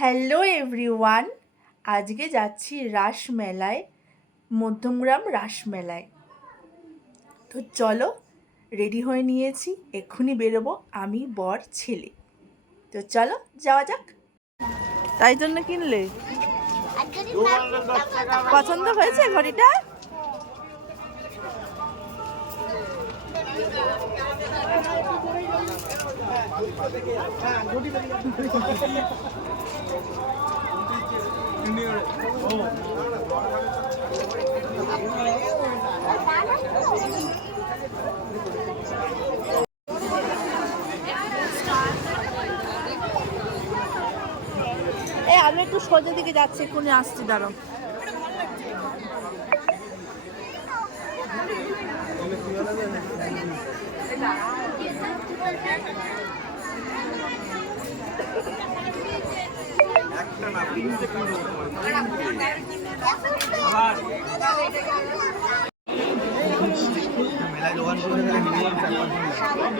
Hello everyone আজকে যাচ্ছি রাসমেলায় মধ্যমগ্রাম রাসমেলায় তো চলো রেডি হয়ে নিয়েছি এক্ষুনি বেরোবো আমি বর ছেলে। তো চলো যাওয়া যাক। তাই জন্য কিনলে? পছন্দ হয়েছে ঘড়িটা? এ আমি একটু সোজা দিকে যাচ্ছি এক্ষুনি আসছি দাঁড়ো মেলায় দোকান করতে গেলে মিনিমাম চার পাঁচ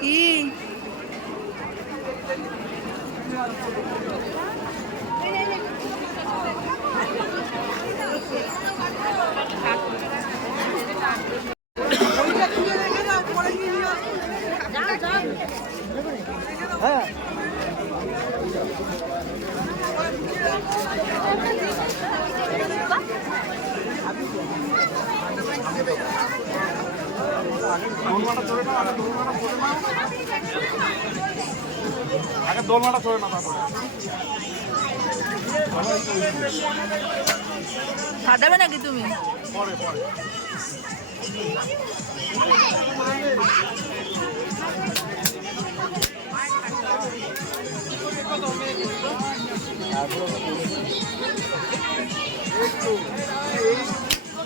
কি আগে দোলনাটা চলে না ফাটাবে নাকি তুমি? পরে পরে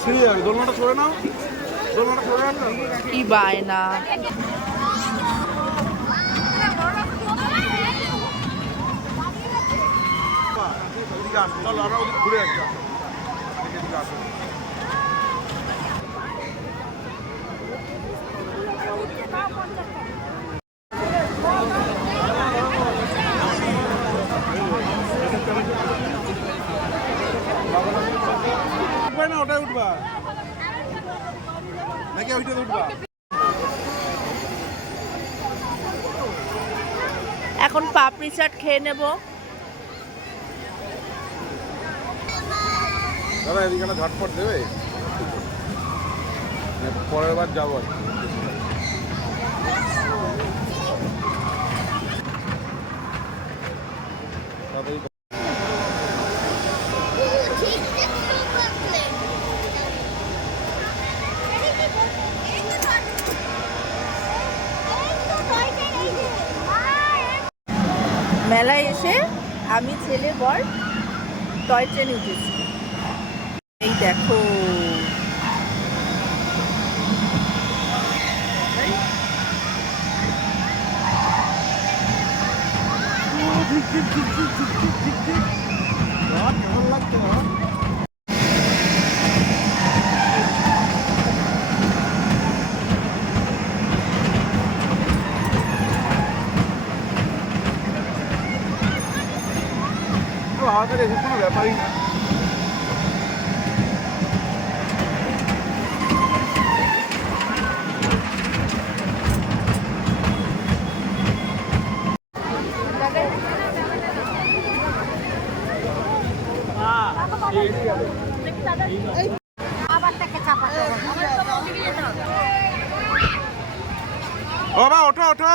ছিঁড়ে যাবে? কি বায়না চলো ঘুরে আসি এখন পাপড়ি চাট খেয়ে নেব। দাদা এদিকে ঝটপট দেবে? পরের বার যাব। মেলায় এসে আমি ছেলে বর টয় ট্রেনে উঠেছি। এই দেখো। আমাদের এসে কোনো ব্যাপারই না। ও বা ওঠো ওঠো।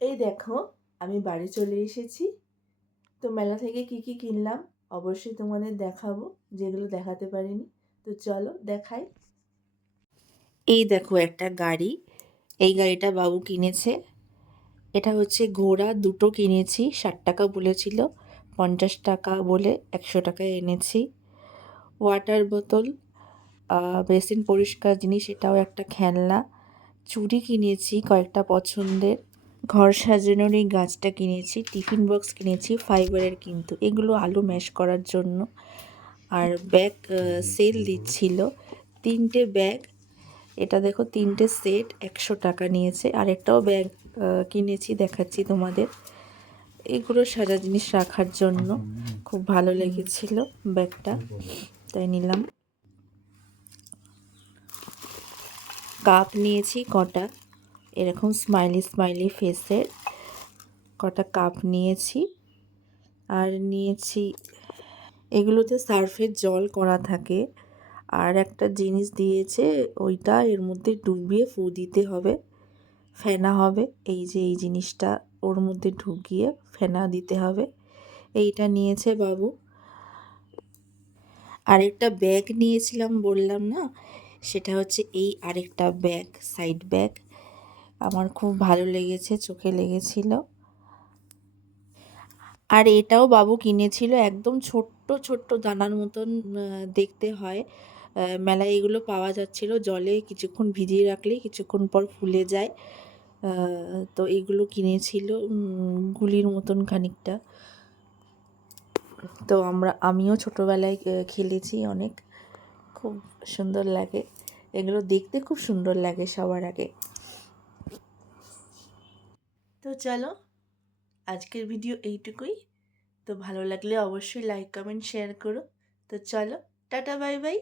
এই দেখো, আমি বাড়ি চলে এসেছি। তো মেলা থেকে কি কি কিনলাম? অবশ্যই তোমাদের দেখাবো, যেগুলো দেখাতে পারিনি। তো চলো দেখাই। এই দেখো একটা গাড়ি। এই গাড়িটা বাবু কিনেছে। এটা হচ্ছে ঘোড়া, দুটো কিনেছি। ষাট টাকা বলেছিল, পঞ্চাশ টাকা বলে একশো টাকায় এনেছি। ওয়াটার বোতল বেসিন পরিষ্কার জিনিস এটাও একটা খেলনা। চুড়ি কিনেছি কয়েকটা পছন্দের। ঘর সাজানোর এই গাছটা কিনেছি টিফিন বক্স কিনেছি ফাইবারের কিন্তু। এগুলো আলু ম্যাশ করার জন্য। আর ব্যাগ সেল দিচ্ছিল। তিনটে ব্যাগ এটা দেখো তিনটে সেট একশো টাকা নিয়েছে। আর একটাও ব্যাগ কিনেছি দেখাচ্ছি তোমাদের। এগুলো সাজা জিনিস রাখার জন্য। খুব ভালো লেগেছিল ব্যাগটা। তাই নিলাম। কাপ নিয়েছি, কটা। এরকম স্মাইলি স্মাইলি ফেসের কটা কাপ নিয়েছি। আর নিয়েছি, এগুলোতে সার্ফের জল করা থাকে। আর একটা জিনিস দিয়েছে, ওইটা এর মধ্যে ডুবিয়ে ফু দিতে হবে, ফেনা হবে। এই যে এই জিনিসটা ওর মধ্যে ঢুকিয়ে ফেনা দিতে হবে। এইটা নিয়েছে বাবু। আরেকটা ব্যাগ নিয়েছিলাম, বললাম না? সেটা হচ্ছে এই আরেকটা ব্যাগ সাইড ব্যাগ আমার খুব ভালো লেগেছে, চোখে লেগেছিল। আর এটাও বাবু কিনেছিল, একদম ছোট্ট ছোট্ট দানার মতন দেখতে হয়। মেলায় এগুলো পাওয়া যাচ্ছিল, জলে কিছুক্ষণ ভিজিয়ে রাখলে কিছুক্ষণ পর ফুলে যায়। তো এগুলো কিনেছিল গুলির মতন খানিকটা। তো আমরা, আমিও ছোটোবেলায় খেলেছি অনেক। খুব সুন্দর লাগে। এগুলো দেখতে খুব সুন্দর লাগে সবার আগে। তো চলো, আজকের ভিডিও এইটুকুই। তো ভালো লাগলে অবশ্যই লাইক কমেন্ট শেয়ার করো। তো চলো, টাটা বাই বাই